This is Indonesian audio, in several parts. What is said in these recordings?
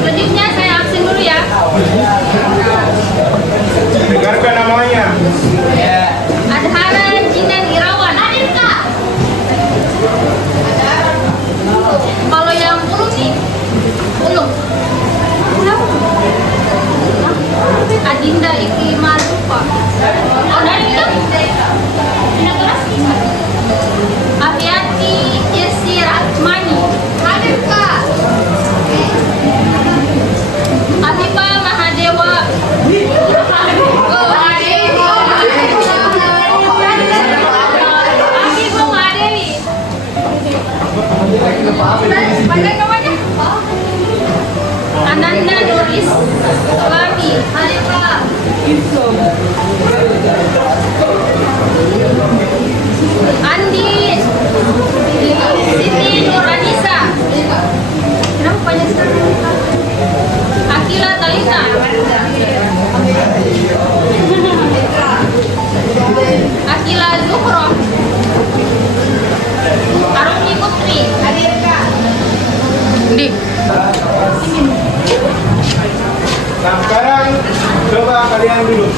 Selanjutnya saya absen dulu ya. Dengarkan namanya. Adhara Jinan Irawan. Hadir Kak. Kalau yang belum nih, belum. Adinda Iki Malupa. Oh, dari itu? Aviati Jesi Ratmani. Hadir Kak. Afifa Mahadewa. Afifa Mahadewi. Pandai namanya? Ananda Nuris Suami. Afifa. Andi Siti Nuranisa. Kenapa banyak sekali? Akila Talita. Akila Zuhro. Aruni Putri. Di. Nah, sekarang coba kalian duduk.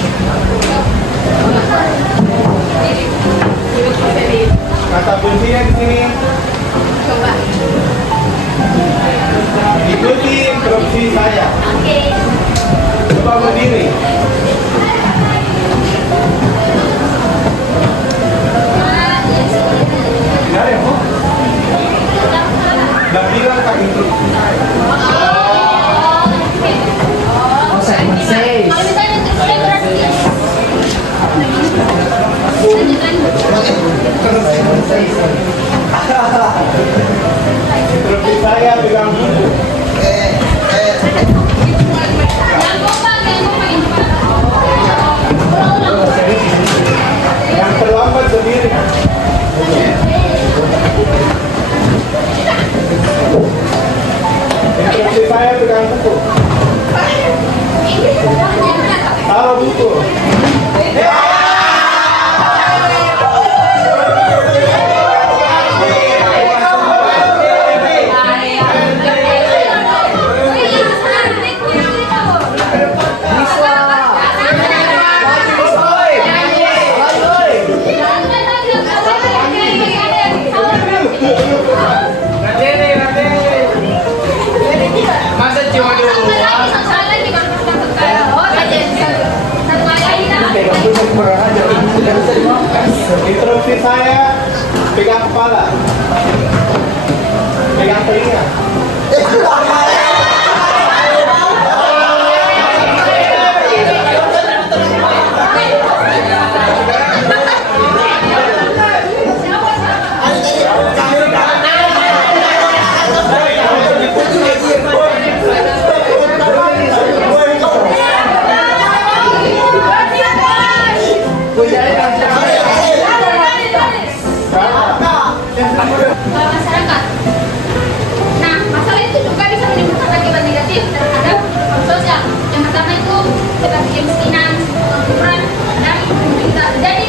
Kata kuncinya di sini. Ikuti instruksi saya. Oke. Coba berdiri. Benar ya, Bu? Dan bilang tak instruksi. Kalau misalnya untuk saya berarti Instruksi saya bilang dulu. Yang terlambat berdiri. Instruksi saya pegang buku. Taruh buku. Instruksi saya pegang kepala, pegang telinga. masyarakat. Nah, masalah itu juga bisa menimbulkan akibat negatif terhadap sosial. Yang pertama itu seperti kemiskinan, pengangguran, dan jadi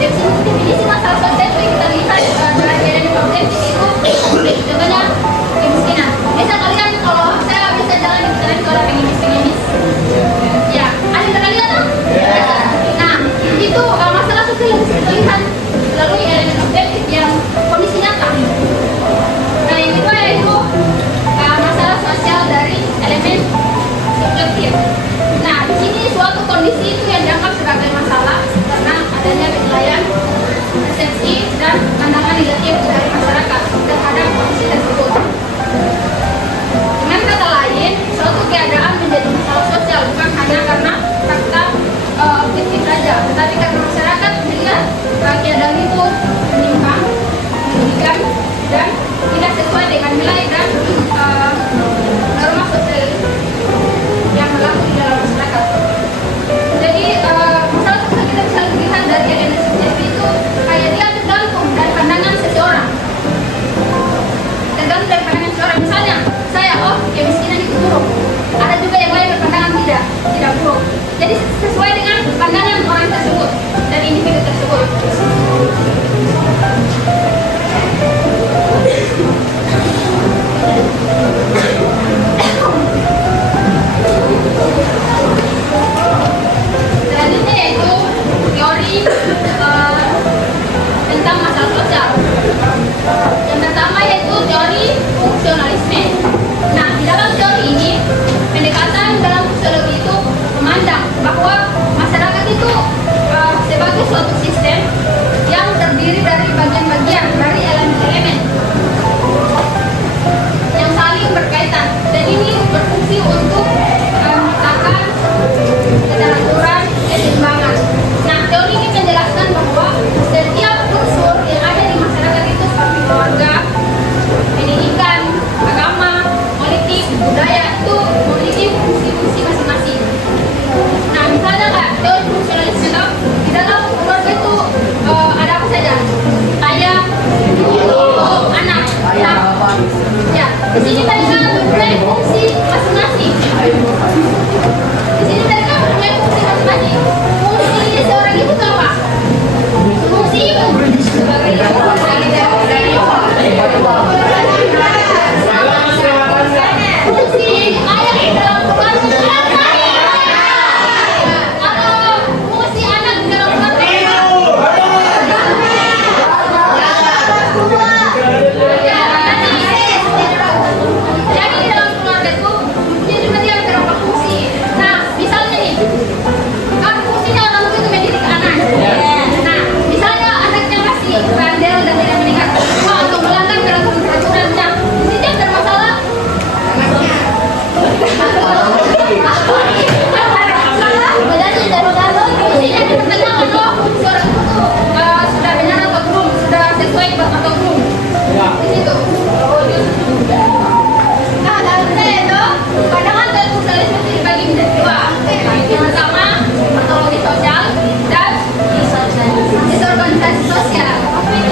definisi masalah sosial itu kita lihat dari yang objektif itu contohnya kemiskinan. Bisa kalian kalau saya bisa jalan di jalan kalau pengemis, ya ada yang kalian tuh. Nah, itu masalah sosial yang bisa kita lihat melalui elemen objektif yang kondisi nyata. Nah, yang kedua yaitu masalah sosial dari elemen subjektif. Nah, di sini suatu kondisi itu yang dianggap sebagai masalah karena adanya penilaian, persepsi, dan pandangan negatif dari masyarakat terhadap kondisi tersebut. Dengan kata lain, suatu keadaan menjadi masalah sosial bukan hanya karena fakta objektif saja, tetapi karena masyarakat melihat keadaan itu menyimpang, merugikan, dan tidak sesuai dengan nilai dan norma sosial yang berlaku di dalam masyarakat. Jadi masalah sosial kita bisa lihat dari elemen subjektif itu kayak dia itu suatu sistem yang terdiri dari bagian-bagian dari elemen-elemen yang saling berkaitan, dan ini berfungsi untuk menciptakan keteraturan, keseimbangan. Nah, teori ini menjelaskan bahwa setiap unsur yang ada di masyarakat itu seperti keluarga, pendidikan, agama, politik, budaya itu memiliki fungsi-fungsi masing-masing. Nah, misalnya Kak, teori fungsionalisme itu di dalam keluarga itu ada apa saja? Ayah, ibu, anak. Nah, ya, di sini mereka mempunyai fungsi masing-masing. Di sini mereka mempunyai fungsi masing-masing. Fungsi seorang ibu itu apa? Fungsi ibu sebagai ibu. Fungsi ayah di dalam keluarga. Kalau fungsi anak di dalam keluarga. Jadi di dalam keluarga itu jadi dia ada beberapa fungsi. Nah, misalnya nih, kan fungsinya orang tua itu mendidik anak. Nah, misalnya anaknya masih bandel dan tidak mendengar tua atau melanggar peraturan-peraturannya, di sini ada masalah. Jadi fungsinya dipertanyakan loh, fungsi orang itu sudah benar atau belum, sudah sesuai atau belum. Di situ. Nah, dalamnya itu pandangan dan fungsionalisme itu dibagi menjadi dua. Yang pertama, ontologi sosial dan disorganisasi sosial. Jadi,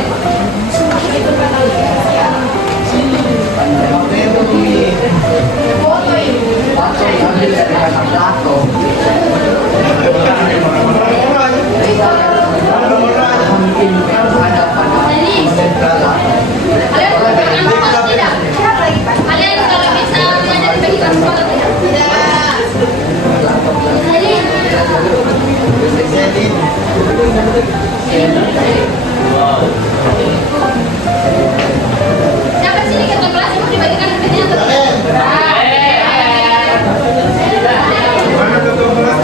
kalian merupakan apa tidak? Kalian kalau bisa belajar bagikan sekolah tidak? Dapat sini kita kelas itu dibagikan sebenarnya atau tidak? Mana ketua kelas?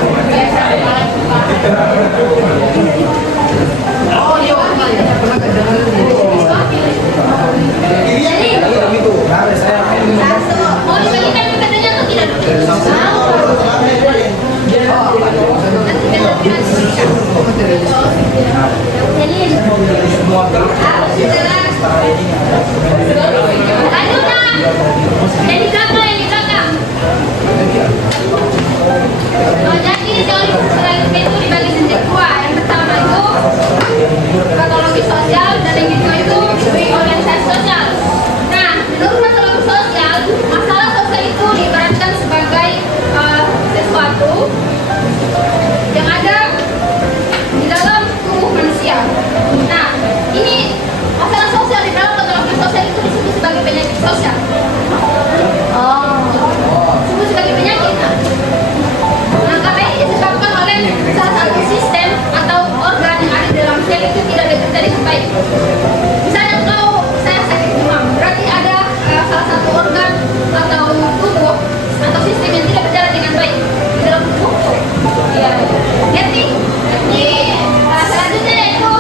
Mau dibagikan katanya atau tidak? Jadi kakak ini kakak. Jadi teori fungsionalisme itu dibagi menjadi dua. Yang pertama itu patologi sosial dan yang kedua itu organisasi sosial. Nah, menurut patologi sosial, masalah sosial itu diibaratkan sebagai sesuatu yang ada di dalam tubuh manusia. Nah, ini masalah sosial di dalam patologi sosial itu disebut sebagai penyakit sosial. Disebut sebagai penyakit. Nah, karena ini disebabkan oleh salah satu sistem atau organ yang ada di dalam sel itu tidak bekerja dengan baik. Misalnya kalau saya sakit demam, berarti ada salah satu organ atau tubuh atau sistem yang tidak berjalan dengan baik di dalam tubuh. Ya, ngerti? Selanjutnya yaitu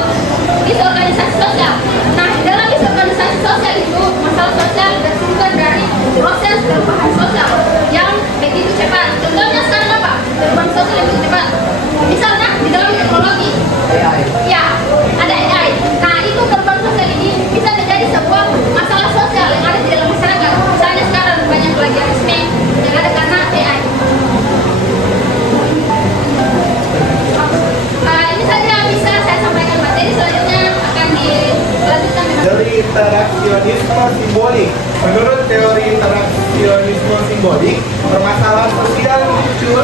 disorganisasi sosial. Nah, di dalam disorganisasi sosial itu masalah sosial bersumber dari proses perubahan sosial yang begitu cepat. Contohnya sekarang apa? Perubahan sosial yang begitu cepat. Misalnya di dalam teknologi, ya ada AI. Nah, itu perubahan sosial ini bisa menjadi sebuah masalah sosial yang ada di dalam masyarakat. Misalnya sekarang banyak plagiarisme yang ada karena AI. Ini saja bisa saya sampaikan materi, selanjutnya akan dilanjutkan dengan Dari interaksionisme simbolik. Menurut teori interaksionisme simbolik, permasalahan sosial muncul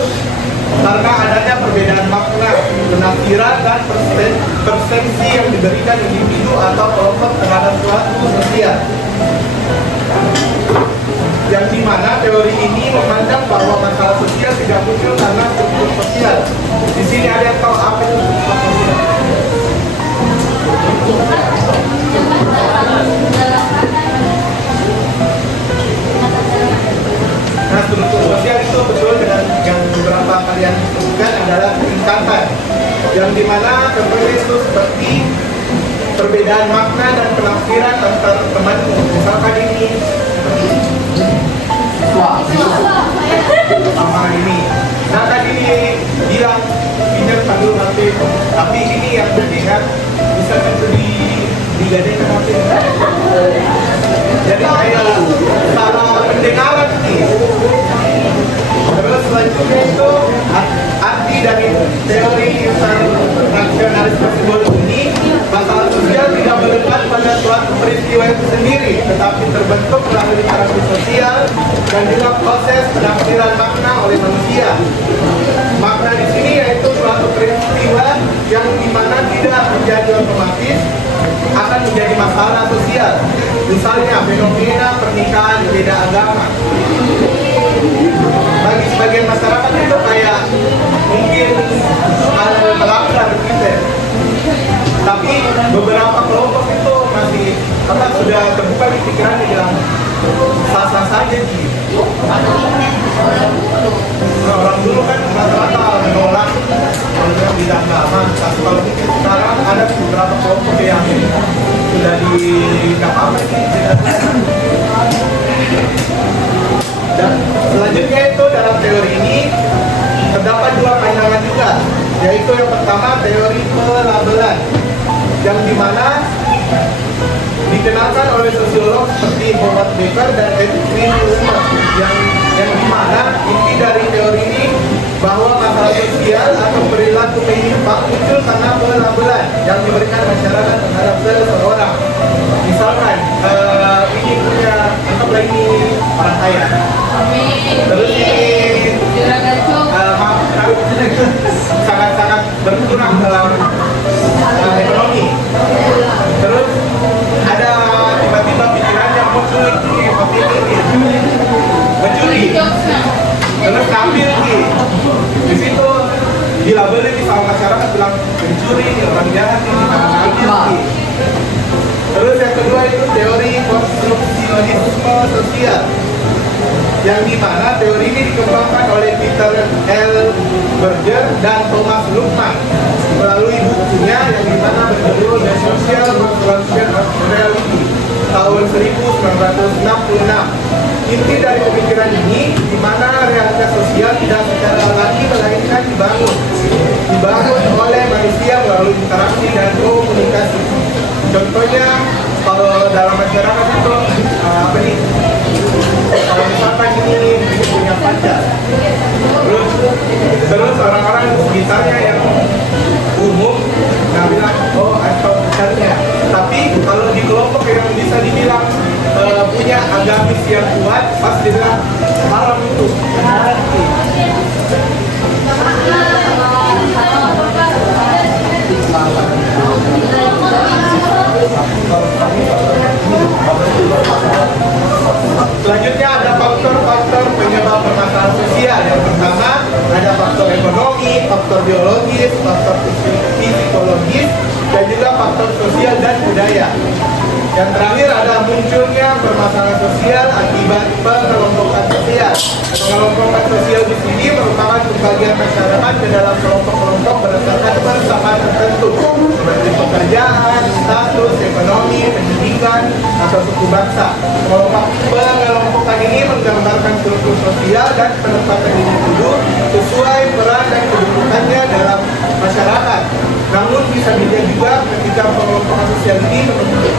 karena adanya perbedaan makna, penafsiran dan persepsi yang diberikan individu atau kelompok terhadap suatu sosial. Yang dimana teori ini memandang bahwa masalah sosial tidak muncul karena struktur sosial. Di sini ada yang tahu apa itu struktur sosial? Nah, struktur sosial itu betul dengan yang beberapa kalian sebutkan adalah tingkatan yang dimana contohnya itu seperti perbedaan makna dan penafsiran antar temanmu. Misalkan ini sama ini. Nah tadi bilang pinjam sambil nanti, tapi ini yang mendengar misalkan itu digadaikan nanti. Jadi kayak salah pendengaran nih. Terus selanjutnya itu arti dari teori rasionalisme simbol ini, masalah sosial tidak melekat pada suatu peristiwa itu sendiri, tetapi terbentuk melalui interaksi sosial dan juga proses penafsiran makna oleh manusia. Makna di sini yaitu suatu peristiwa yang dimana tidak menjadi otomatis akan menjadi masalah sosial. Misalnya fenomena pernikahan beda agama. Bagi sebagian masyarakat itu kayak mungkin hal melanggar gitu. Tapi beberapa kelompok itu masih sudah terbuka di pikirannya bilang sah-sah saja gitu. Nah, orang dulu kan rata-rata menolak program bidang agama. Tapi kalau mungkin sekarang ada beberapa kelompok yang sudah dikatakan dan selanjutnya itu dalam teori ini terdapat dua pandangan juga, yaitu yang pertama teori pelabelan yang dimana dikenalkan oleh sosiolog seperti Howard Becker dan Edwin Lerner yang dimana inti dari teori ini bahwa masalah sosial atau perilaku menyimpang muncul karena pelabelan yang diberikan masyarakat terhadap seseorang. Misalkan ini punya anggaplah ini orang kaya, terus ini sangat-sangat berkurang dalam ekonomi. Terus ada tiba-tiba pikiran yang muncul seperti ini, mencuri, terus ngambil di situ dilabeli sama masyarakat bilang pencuri, orang jahat ini ngambil. Terus yang kedua itu teori konstruksionisme sosial yang dimana teori ini dikembangkan oleh Peter L. Berger dan Thomas Luhmann melalui bukunya yang dimana berjudul The Social Construction of Reality tahun 1966. Inti dari pemikiran ini dimana realitas sosial tidak secara alami melainkan dibangun oleh manusia melalui interaksi dan komunikasi. Contohnya kalau dalam masyarakat itu apa nih? Kalau misalkan ini punya pacar, terus orang-orang sekitarnya yang umum nggak bilang oh atau pacarnya, tapi kalau di kelompok yang bisa dibilang punya agamis yang kuat, pasti dibilang haram itu. Selanjutnya ada faktor-faktor penyebab permasalahan sosial. Yang pertama ada faktor ekonomi, faktor biologis, faktor psikologis, dan juga faktor sosial dan budaya. Yang terakhir ada munculnya permasalahan sosial akibat pengelompokan sosial. Pengelompokan sosial di sini merupakan pembagian masyarakat ke dalam kelompok-kelompok berdasarkan persamaan tertentu seperti pekerjaan, status, ekonomi, pendidikan, atau suku bangsa. Pengelompokan ini menggambarkan struktur sosial dan penempatan individu sesuai peran dan kedudukannya dalam masyarakat. Namun bisa dilihat juga ketika pengelompokan sosial ini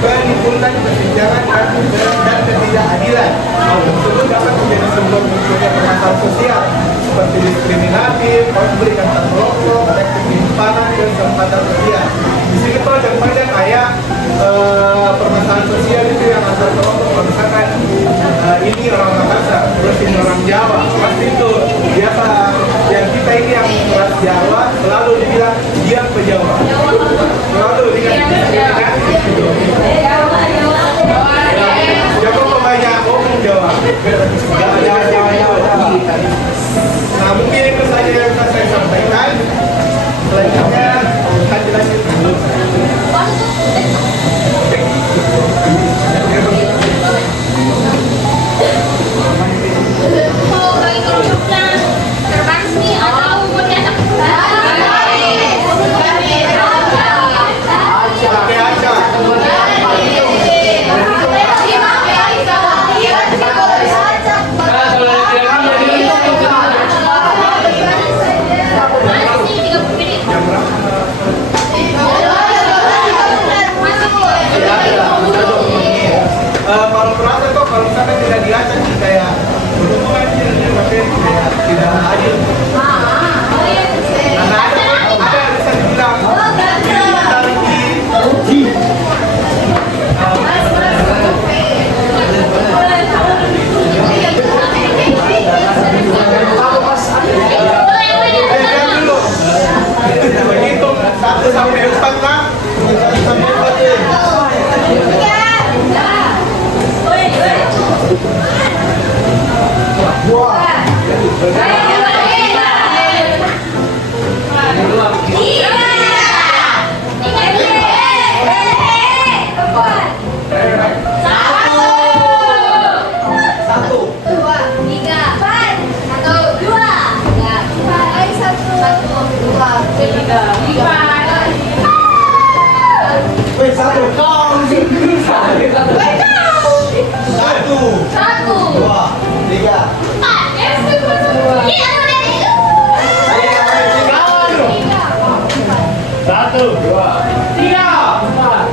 menimbulkan kesenjangan dan ketidakadilan. Hal tersebut dapat menjadi sumber munculnya permasalahan sosial seperti diskriminatif, konflik antar kelompok, dan ketimpangan dan kesempatan sosial. Di sini contohnya kayak permasalahan sosial itu yang antar kelompok, misalkan ini orang Makassar, terus ini orang Jawa, pasti itu biasa yang kita ini yang ras Jawa selalu dibilang dia pejawa, selalu didiskriminasi gitu. Siapa pembanyak ngomong Jawa? Jawa. Nah mungkin itu saja yang bisa saya sampaikan. Selanjutnya akan jelasin dulu. Kalau bagi kelompoknya terbang sih atau mau diajak? sampai 4 nak. 1 sampai 4 deh. Wah. Wait, 1. 1, 2, 3. Satu, dua, tiga, empat.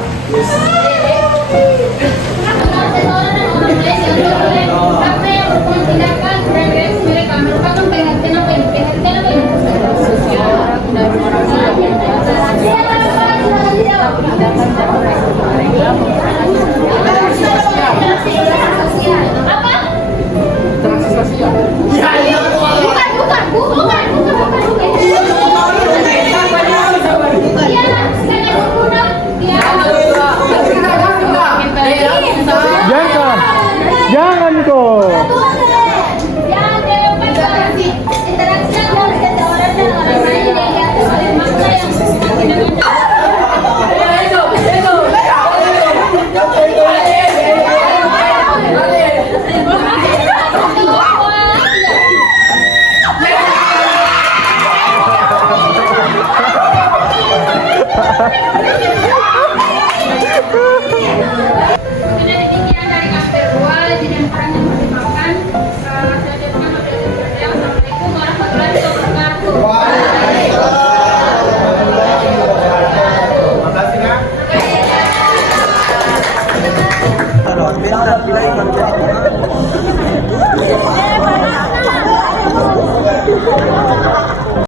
Jangan kok. Makasih nak.